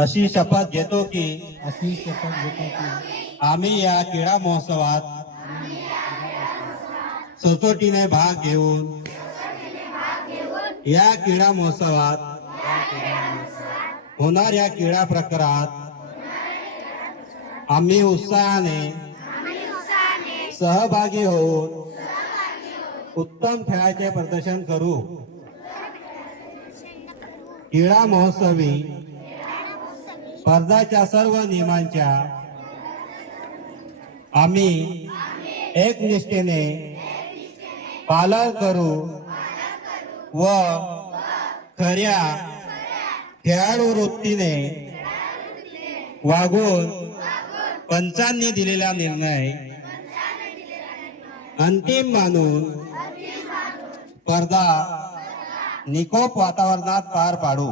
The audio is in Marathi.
अशी शपथ घेतो की की आम्ही या क्रीडा महोत्सवात सचोटीने भाग घेऊन या क्रीडा महोत्सवात होणाऱ्या क्रीडा प्रकारात आम्ही उत्साहाने सहभागी होऊन उत्तम खेळाचे प्रदर्शन करू। क्रीडा महोत्सवी स्पर्धाच्या सर्व नियमांच्या आम्ही एकनिष्ठेने पालन करू व खऱ्या खेळाडू वृत्तीने वागून पंचांनी दिलेला निर्णय अंतिम मानून स्पर्धा निकोप वातावरणात पार पाडू।